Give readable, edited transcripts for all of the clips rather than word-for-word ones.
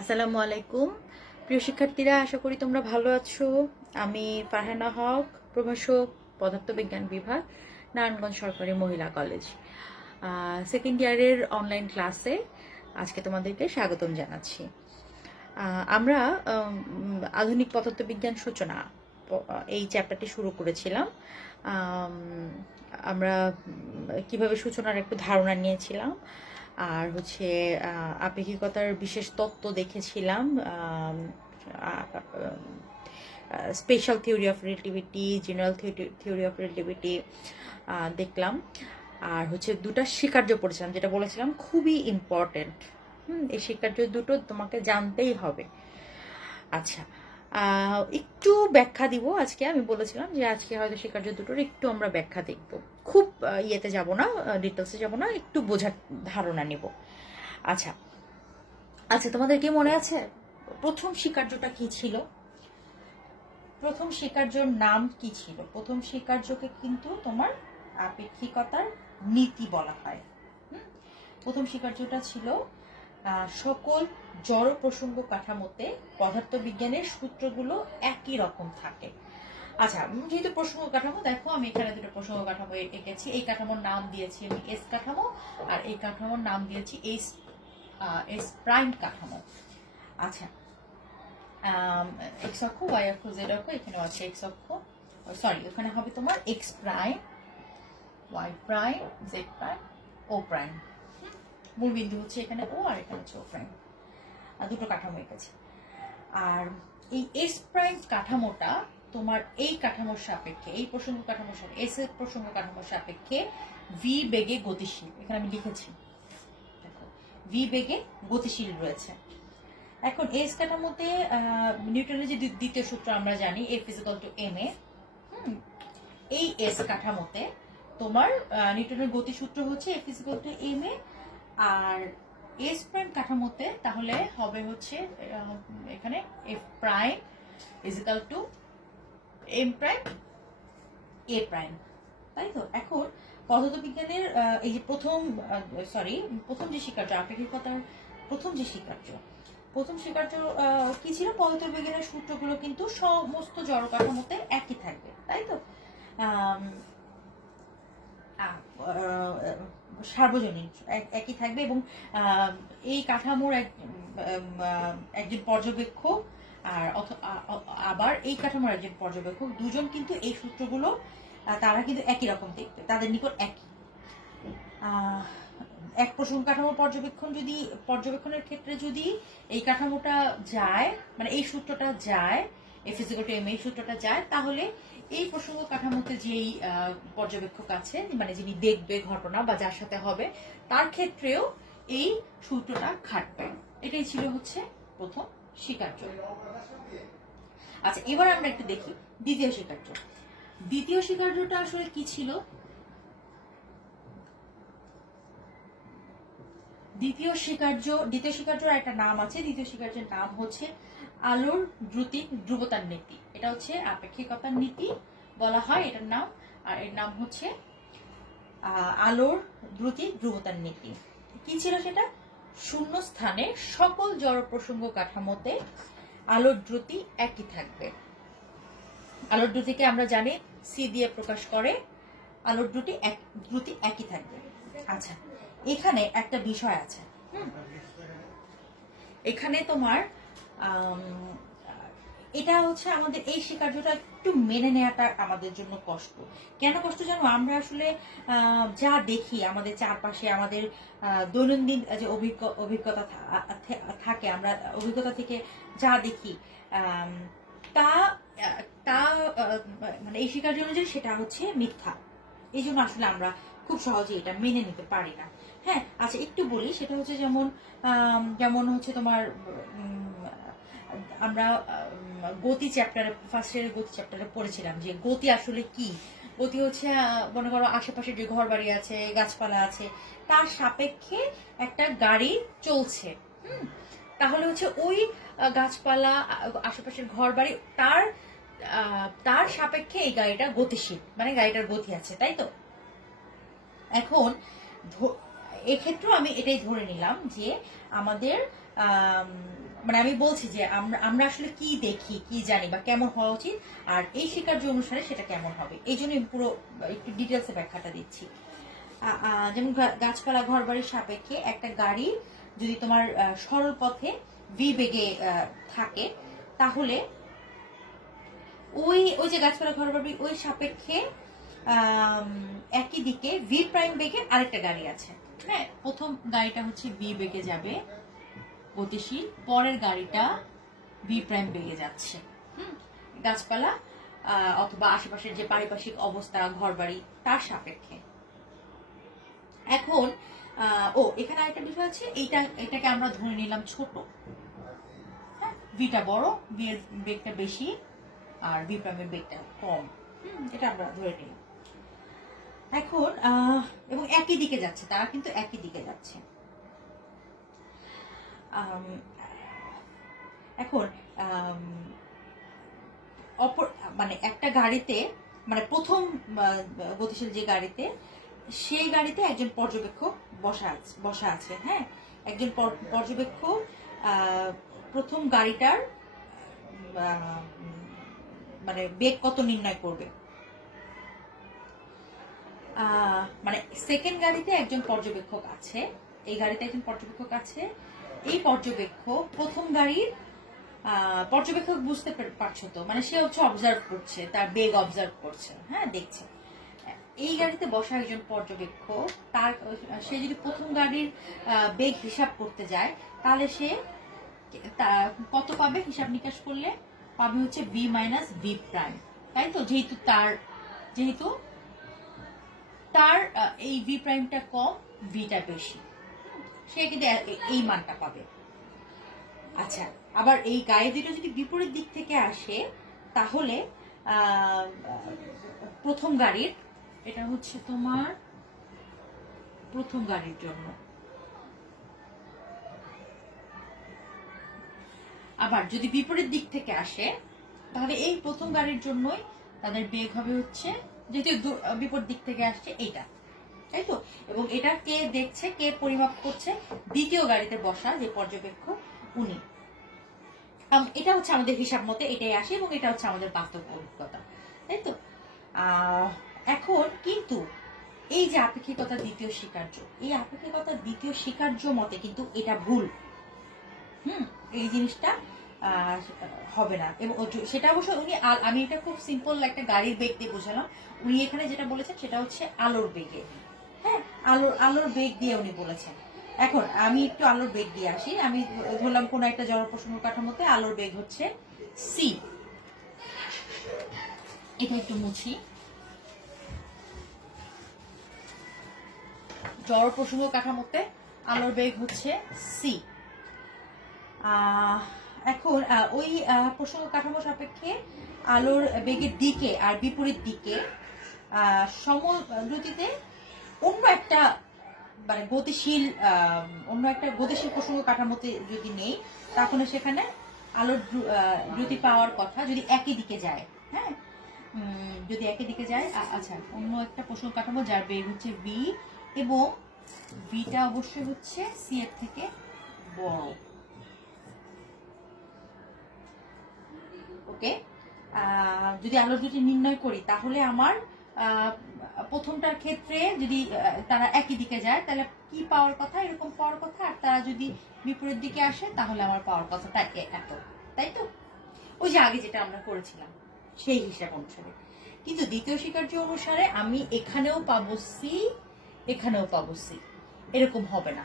আসসালামু আলাইকুম প্রিয় শিক্ষার্থীরা, আশা করি তোমরা ভালো আছো। আমি ফারহানা হক, প্রভাষক, পদার্থবিজ্ঞান বিভাগ, নারায়ণগঞ্জ সরকারি মহিলা কলেজ, সেকেন্ড ইয়ারের অনলাইন ক্লাসে আজকে তোমাদেরকে স্বাগতম জানাচ্ছি। আমরা আধুনিক পদার্থবিজ্ঞান সূচনা এই চ্যাপ্টারটি শুরু করেছিলাম। আমরা কিভাবে সূচনার একটু ধারণা নিয়েছিলাম, আর হচ্ছে আপেক্ষিকতার বিশেষ তত্ত্ব দেখেছিলাম, special theory of relativity, general theory of relativity দেখলাম, আর হচ্ছে দুটো স্বীকার্য পড়েছিলাম, যেটা বলেছিলাম খুবই ইম্পর্টেন্ট। এই স্বীকার্য দুটো তোমাকে জানতেই হবে। আচ্ছা, একটু ব্যাখ্যা দিব আজকে। আমি বলেছিলাম যে আজকে হয়তো স্বীকার্য দুটোর একটু আমরা ব্যাখ্যা দেখব, খুব ইয়েতে যাব না, ডিটেলসে যাব না, একটু বোঝার ধারণা নেব। আচ্ছা আচ্ছা, তোমাদের কি মনে আছে প্রথম স্বীকার্যটা কি ছিল? প্রথম স্বীকার্যর নাম কি ছিল? প্রথম স্বীকার্যকে কিন্তু তোমার আপেক্ষিকতার নীতি বলা হয়। প্রথম স্বীকার্যটা ছিল সকল জড় প্রসঙ্গ কাঠামোতে পদার্থবিজ্ঞানের সূত্রগুলো একই রকম থাকে। আচ্ছা, যেহেতু প্রসঙ্গ কাঠামো, দেখো আমি এখানে দুটো প্রসঙ্গ কাঠামো এঁকেছি। এই কাঠামোর নাম দিয়েছি আমি এস কাঠামো, আর এই কাঠামোর নাম দিয়েছি এস প্রাইম কাঠামো। আচ্ছা, এক্স অক্ষ, ওয়াই অক্ষ, জেড অক্ষ, এখানেও আছে এক্স অক্ষ, সরি ওখানে হবে তোমার X prime, Y prime, Z prime, O prime. মূল বিন্দু হচ্ছে এখানে ও, আর এখানে হচ্ছে ও প্রাইম। দুটো কাঠামো এঁকেছি। আর এই এস প্রাইম কাঠামোটা তোমার এই কাঠামোর সাপেক্ষে, এই প্রসঙ্গ কাঠামোর সাপেক্ষে, এস এর প্রসঙ্গ কাঠামোর সাপেক্ষে ভি বেগে গতিশীল। এখানে আমি লিখেছি, দেখো ভি বেগে গতিশীল রয়েছে। এখন এস কাঠামোতে নিউটনের যে দ্বিতীয় সূত্র আমরা জানি, F is equal to M A. এই এস কাঠামোতে তোমার নিউটনের গতিসূত্র হচ্ছে F is equal to M A, আর এস প্রাইম কাঠামোতে তাহলে হবে হচ্ছে এখানে F prime is equal to M prime A prime, তাই তো? এখন পদার্থবিজ্ঞানের এই যে প্রথম যে স্বীকার্য, আপেক্ষিকতার প্রথম যে স্বীকার্য, প্রথম স্বীকার্য কি ছিল? পদার্থবিজ্ঞানের সূত্রগুলো কিন্তু সমস্ত জড় কাঠামোতে একই থাকবে, তাই তো? সার্বজনীন একই থাকবে, এবং এই কাঠামোর একজন পর্যবেক্ষক আর আবার এই কাঠামোর একজন পর্যবেক্ষক, দুজন কিন্তু এই সূত্রগুলো তারা কিন্তু একই রকম দেখবে, তাদের নিকট একই। এক প্রসঙ্গ কাঠামোর পর্যবেক্ষণের ক্ষেত্রে যদি এই কাঠামোটা যায়, মানে এই সূত্রটা যায়, F is equal to M, এই সূত্রটা যায়, তাহলে এই প্রসঙ্গ কাঠামোতে যেই পর্যবেক্ষক আছে, মানে যিনি দেখবে ঘটনা বা যার সাথে হবে, তার ক্ষেত্রেও এই সূত্রটা খাটবে। এটাই ছিল হচ্ছে প্রথম স্বীকার্য। আচ্ছা, এবার আমরা একটু দেখি দ্বিতীয় স্বীকার্য। দ্বিতীয় স্বীকার্যটা আসলে কি ছিল? দ্বিতীয় স্বীকার্যের একটা নাম আছে। দ্বিতীয় স্বীকার্যের নাম হচ্ছে আলোর দ্রুতি ধ্রুবতার নীতি। এটা হচ্ছে আপেক্ষিকতার নীতি বলা হয় এটার নাম, আর এর নাম হচ্ছে আলোর দ্রুতি ধ্রুবতার নীতি। কি ছিল সেটা? শূন্য স্থানে সকল জড় প্রসঙ্গ কাঠামোতে আলোর দ্রুতি একই থাকবে। আলোর দ্রুতিকে আমরা জানি সি দিয়ে প্রকাশ করে, আলোর দ্রুতি একই থাকবে। আচ্ছা, এখানে একটা বিষয় আছে। এখানে তোমার এটা হচ্ছে আমাদের এই স্বীকার্যটা একটু মেনে নেওয়াটা আমাদের জন্য কষ্ট। কেন কষ্ট জানো? আমরা আসলে যা দেখি আমাদের চারপাশে, আমাদের দৈনন্দিন যে অভিজ্ঞতা থাকে, আমরা অভিজ্ঞতা থেকে যা দেখি তা তা মানে এই স্বীকার্য অনুযায়ী সেটা হচ্ছে মিথ্যা। এই জন্য আসলে আমরা খুব সহজে এটা মেনে নিতে পারি না। হ্যাঁ, আচ্ছা একটু বলি, সেটা হচ্ছে যেমন হচ্ছে তোমার আমরা গতি চ্যাপ্টারে, ফার্স্ট ইয়ারের গতি চ্যাপ্টারে পড়েছিলাম যে গতি আসলে কি। গতি হচ্ছে মনে করো আশেপাশে যে ঘর বাড়ি আছে, গাছপালা আছে, তার সাপেক্ষে একটা গাড়ি চলছে। তাহলে হচ্ছে ওই গাছপালা, আশেপাশের ঘর বাড়ি, তার সাপেক্ষে এই গাড়িটা গতিশীল, মানে গাড়িটার গতি আছে, তাই তো? এখন এক্ষেত্রেও আমি এটাই ধরে নিলাম যে আমাদের মানে আমি বলছি যে আমরা আমরা আসলে কি দেখি, কি জানি বা কেমন হওয়া উচিত, আর এই শিকার্য অনুসারে সেটা কেমন হবে, এই জন্য পুরো একটু ডিটেলসে ব্যাখ্যাটা দিচ্ছি। যেমন গাছপালা ঘরবাড়ির সাপেক্ষে একটা গাড়ি যদি তোমার সরল পথে ভি বেগে থাকে, তাহলে ওই ওই যে গাছপালা ঘরবাড়ি ওই সাপেক্ষে একই দিকে ভি প্রাইম বেগে আরেকটা গাড়ি আছে। হ্যাঁ, প্রথম গাড়িটা হচ্ছে ভি বেগে যাবে গতিশীল, পরের গাড়িটা ভি প্রাইম বেগে যাচ্ছে। গাছপালা অথবা আশেপাশের যে পারিপার্শ্বিক অবস্থা ঘরবাড়ি তার সাপেক্ষে। এখন এখানে আরেকটা বিষয় আছে, এটাকে আমরা ধরে নিলাম ছোট, হ্যাঁ, ভিটা বড়, ভি এর বেগটা বেশি আর ভি প্রাইমের বেগটা কম, এটা আমরা ধরে নিলাম। এখন এবং একই দিকে যাচ্ছে, তারা কিন্তু একই দিকে যাচ্ছে। এখন অপর মানে একটা গাড়িতে, মানে প্রথম গতিশীল যে গাড়িতে, সেই গাড়িতে একজন পর্যবেক্ষক বসা আছে। হ্যাঁ, একজন পর্যবেক্ষক প্রথম গাড়িটার মানে বেগ কত নির্ণয় করবে। মানে সেকেন্ড গাড়িতে একজন পর্যবেক্ষক আছে, এই গাড়িতে একজন পর্যবেক্ষক আছে। এই পর্যবেক্ষক প্রথম গাড়ির পর্যবেক্ষক, বুঝতে পারছো তো, মানে সে হচ্ছে অবজার্ভ করছে, তার বেগ অবজার্ভ করছে, হ্যাঁ, দেখছে। এই গাড়িতে বসা একজন পর্যবেক্ষক, সে যদি প্রথম গাড়ির বেগ হিসাব করতে যায়, তাহলে সে কত পাবে হিসাব নিকাশ করলে? পাবে হচ্ছে ভি মাইনাস ভি প্রাইম, তাই তো? যেহেতু তার এই ভি প্রাইমটা কম, ভিটা বেশি, সে কিন্তু এই মানটা পাবে। আচ্ছা, আবার এই গায়ে দুটো যদি বিপরীত দিক থেকে আসে, তাহলে প্রথম গাড়ির, এটা হচ্ছে তোমার প্রথম গাড়ির জন্য। আবার যদি বিপরীত দিক থেকে আসে, তাহলে এই প্রথম গাড়ির জন্যই তাদের বেগ হবে হচ্ছে, যেহেতু বিপরীত দিক থেকে আসছে, এইটা, তাই তো? এবং এটা কে দেখছে, কে পরিমাপ করছে? দ্বিতীয় গাড়িতে বসা যে পর্যবেক্ষক, উনি। এটা হচ্ছে আমাদের হিসাব মতে এটাই আসে, এবং এটা হচ্ছে আমাদের বাস্তব অভিজ্ঞতা, তাই তো? এখন কিন্তু এই যে আপেক্ষিকতা দ্বিতীয় স্বীকার্য, এই আপেক্ষিকতা দ্বিতীয় স্বীকার্য মতে কিন্তু এটা ভুল। এই জিনিসটা হবে না। এবং সেটা অবশ্য উনি, আমি এটা খুব সিম্পল একটা গাড়ির বেগ দিয়ে বোঝালাম। উনি এখানে যেটা বলেছেন সেটা হচ্ছে আলোর বেগে, হ্যাঁ, আলোর বেগ দিয়ে উনি বলেছেন। এখন আমি একটু আলোর বেগ দিয়ে আসি। আমি ধরলাম কোন একটা জড় প্রসঙ্গ কাঠামোতে আলোর বেগ হচ্ছে সি। এটা একটু মুছি। জড় প্রসঙ্গ কাঠামোতে আলোর বেগ হচ্ছে সি। এখন ওই প্রসঙ্গ কাঠামো সাপেক্ষে আলোর বেগের দিকে আর বিপরীত দিকে সমদ্রুতিতে অন্য একটা মানে অন্য একটা গতিশীল প্রসঙ্গ কাঠামোতে যদি নেই, তাহলে সেখানে আলোর দ্রুতি পাওয়ার কথা যদি একই দিকে যায়, হ্যাঁ, যদি একই দিকে যায়। আচ্ছা, অন্য একটা প্রসঙ্গ কাঠামো যার বেগ হচ্ছে ভি, এবং ভিটা অবশ্যই হচ্ছে সি এর থেকে বড়। ওকে, যদি আলোর দ্রুতি নির্ণয় করি, তাহলে আমার প্রথমটার ক্ষেত্রে যদি তারা একই দিকে যায়, তাহলে কি পাওয়ার কথা? এরকম পাওয়ার কথা। আর তারা যদি বিপরীত দিকে আসে, তাহলে আমার পাওয়ার কথাটা এত, তাই তো? ওই যে আগে যেটা আমরা করেছিলাম সেই হিসাব অনুসারে। কিন্তু দ্বিতীয় স্বীকার্য অনুসারে আমি এখানেও পাবো সি, এখানেও পাবো সি, এরকম হবে না।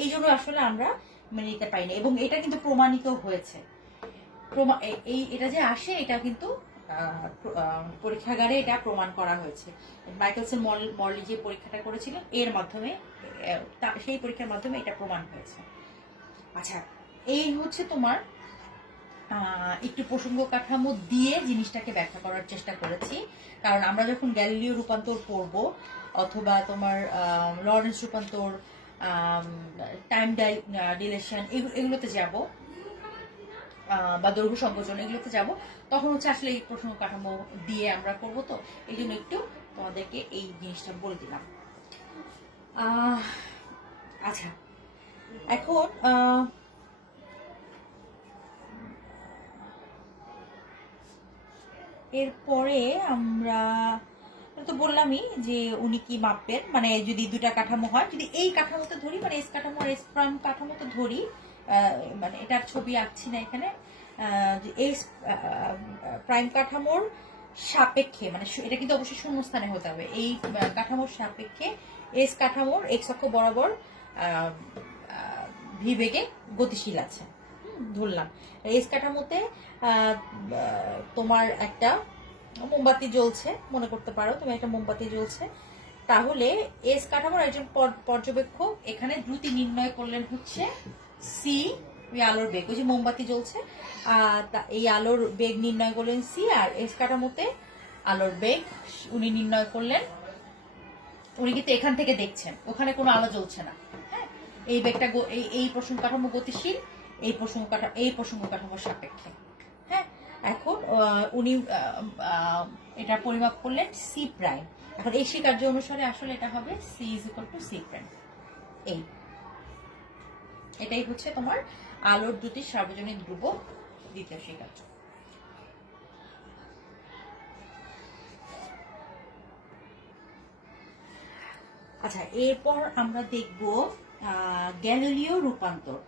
এই জন্য আসলে আমরা মেনে নিতে পারি না, এবং এটা কিন্তু প্রমাণিত হয়েছে। এটা যে আসে, এটা কিন্তু পরীক্ষাগারে এটা প্রমাণ করা হয়েছে। মাইকেলসন মর্লি যে পরীক্ষাটা করেছিলেন, এর মাধ্যমে, সেই পরীক্ষার মাধ্যমে এটা প্রমাণ হয়েছে। আচ্ছা, এই হচ্ছে তোমার একটু প্রসঙ্গ কাঠামো দিয়ে জিনিসটাকে ব্যাখ্যা করার চেষ্টা করেছি। কারণ আমরা যখন গ্যালিলিও রূপান্তর পড়ব, অথবা তোমার লরেন্স রূপান্তর, টাইম ডিলেশন, এগুলোতে যাব, বা দৈর্ঘ্য সংকোচন, এগুলোতে যাব, তখন হচ্ছে আসলে এই প্রসঙ্গ কাঠামো দিয়ে আমরা করবো। তো এই জন্য একটু তোমাদেরকে এই জিনিসটা বলে দিলাম। আচ্ছা, এখন এরপরে আমরা তো বললামই যে উনি কি মাপের, মানে যদি দুটা কাঠামো হয়, যদি এই কাঠামোতে ধরি, মানে এস কাঠামো আর এস প্রাইম কাঠামোতে ধরি, মানে এটার ছবি আঁকছি না এখানে, এস প্রাইম কাঠামোর সাপেক্ষে, মানে এটা কিন্তু অবশ্যই শূন্যস্থানে হতে হবে, এই কাঠামোর সাপেক্ষে এস কাঠামোর এক্স অক্ষ বরাবর ভি বেগে গতিশীল আছে। ধরলাম এস কাঠামোতে তোমার একটা মোমবাতি জ্বলছে, মনে করতে পারো তুমি একটা মোমবাতি জ্বলছে, তাহলে এস কাঠামোর একজন পর্যবেক্ষক এখানে দ্রুতি নির্ণয় করলেন হচ্ছে সি, ওই আলোর বেগ, ওই যে মোমবাতি জ্বলছে, এই আলোর বেগ নির্ণয় করলেন সি, আর এস কাঠামোতে আলোর বেগ উনি নির্ণয় করলেন, উনি কিন্তু এখান থেকে দেখছেন, ওখানে কোনো আলো জ্বলছে না। হ্যাঁ, এই বেগটা এই প্রসঙ্গ কাঠামো গতিশীল, এই প্রসঙ্গ কাঠামোর সাপেক্ষে। হ্যাঁ, এখন উনি এটা পরিমাপ করলেন সি প্রাইম। এখন এই স্বীকার্য অনুসারে আসলে এটা হবে C is equal to C prime. এটাই হচ্ছে তোমার আলোর দুটি সার্বজনীন ধ্রুবক দ্বিতীয় স্বীকার্য। আচ্ছা, এরপর আমরা দেখব গ্যালিলিও রূপান্তর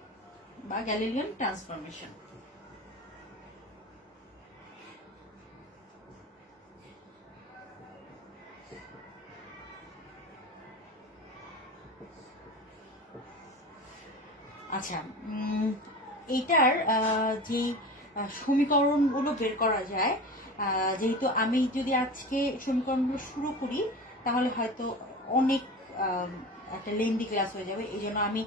বা গ্যালিলিয়ান ট্রান্সফরমেশন। আচ্ছা, এইটার যে সমীকরণগুলো বের করা যায়, যেহেতু আমি যদি আজকে সমীকরণগুলো শুরু করি তাহলে হয়তো অনেক একটা লেন্দি ক্লাস হয়ে যাবে, এই জন্য আমি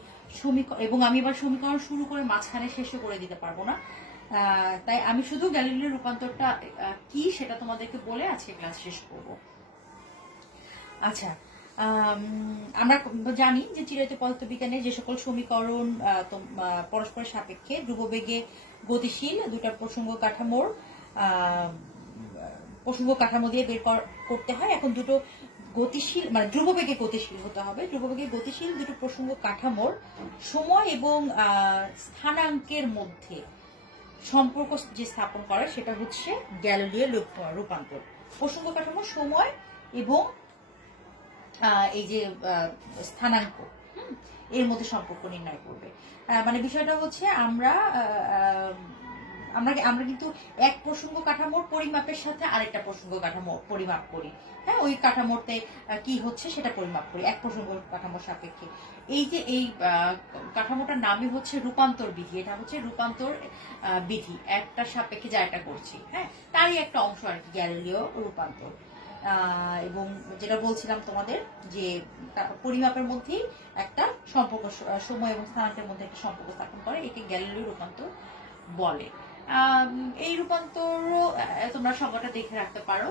এবং আমি এবার সমীকরণ শুরু করে মাঝখানে শেষও করে দিতে পারবো না, তাই আমি শুধু গ্যালিলিও রূপান্তরটা কি সেটা তোমাদেরকে বলে আজকে ক্লাস শেষ করব। আচ্ছা, আমরা জানি যে চিরায়ত পদার্থবিজ্ঞানের যে সকল সমীকরণ পরস্পরের সাপেক্ষে ধ্রুববেগে গতিশীল দুটা প্রসঙ্গ কাঠামো দিয়ে বের করতে হয়। এখন দুটো গতিশীল, মানে ধ্রুববেগে গতিশীল হতে হবে, ধ্রুববেগে গতিশীল দুটো প্রসঙ্গ কাঠামোর সময় এবং স্থানাঙ্কের মধ্যে সম্পর্ক যে স্থাপন করে সেটা হচ্ছে গ্যালিলিও রূপান্তর। প্রসঙ্গ কাঠামোর সময় এবং এই যে স্থানাঙ্ক এর মধ্যে সম্পর্ক নির্ণয় করবে। মানে বিষয়টা হচ্ছে আমরা কিন্তু এক প্রসঙ্গ কাঠামোর পরিমাপের সাথে আরেকটা প্রসঙ্গ কাঠামো পরিমাপ করি। হ্যাঁ, ওই কাঠামোতে কি হচ্ছে সেটা পরিমাপ করি এক প্রসঙ্গ কাঠামোর সাপেক্ষে। এই যে এই কাঠামোটার নামই হচ্ছে রূপান্তর বিধি। এটা হচ্ছে রূপান্তর বিধি, একটা সাপেক্ষে যা এটা করছি, হ্যাঁ, তারই একটা অংশ আর কি গ্যালিলিও রূপান্তর। এবং যেটা বলছিলাম তোমাদের যে পরিমাপের মধ্যেই একটা সম্পর্ক, সময় এবং স্থানাঙ্কের মধ্যে একটা সম্পর্ক স্থাপন করে, একে গ্যালিলিও রূপান্তর বলে। এই রূপান্তর তোমরা সংজ্ঞাটা দেখে রাখতে পারো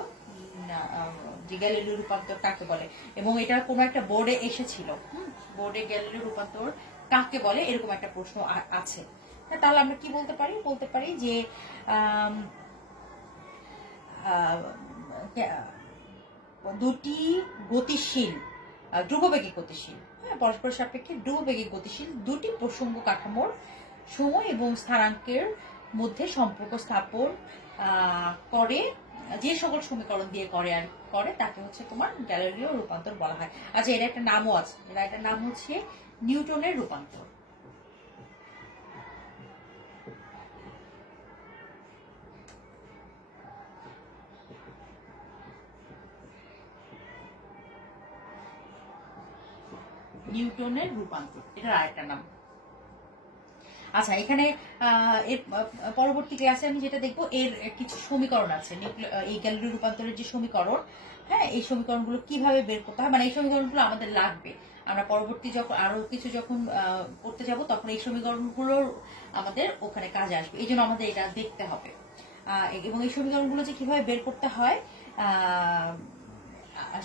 যে গ্যালিলিও রূপান্তর কাকে বলে, এবং এটা কোনো একটা বোর্ডে এসেছিল, বোর্ডে গ্যালিলিও রূপান্তর কাকে বলে এরকম একটা প্রশ্ন আছে। তাহলে আমরা কি বলতে পারি যে দুটি গতিশীল, ধ্রুববেগে গতিশীল, হ্যাঁ, পরস্পর সাপেক্ষে ধ্রুববেগে গতিশীল দুটি প্রসঙ্গ কাঠামোর সময় এবং স্থানাঙ্কের মধ্যে সম্পর্ক স্থাপন করে যে সকল সমীকরণ দিয়ে করে তাকে হচ্ছে তোমার গ্যালিলিও রূপান্তর বলা হয়। আচ্ছা, এর একটা নামও আছে, এটার নাম হচ্ছে নিউটনের রূপান্তর। নিউটনের রূপান্তর, এটার আরেকটা নাম। আচ্ছা, এখানে এর পরবর্তী ক্লাসে আমি যেটা দেখবো, এর কিছু সমীকরণ আছে, এই গ্যালিলিও রূপান্তরের যে সমীকরণ, হ্যাঁ, এই সমীকরণগুলো কিভাবে বের করতে হয়, মানে এই সমীকরণগুলো আমাদের লাগবে, আমরা পরবর্তী যখন আরো কিছু যখন করতে যাব তখন এই সমীকরণগুলো আমাদের ওখানে কাজে আসবে, এই জন্য আমাদের এটা দেখতে হবে। এবং এই সমীকরণগুলো যে কিভাবে বের করতে হয়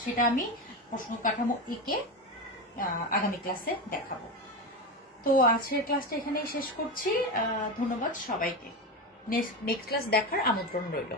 সেটা আমি প্রশ্ন কাঠামো একে আগামী ক্লাসে দেখাবো। তো আজকের ক্লাসটা এখানেই শেষ করছি। ধন্যবাদ সবাইকে। নেক্সট ক্লাস দেখার আমন্ত্রণ রইল।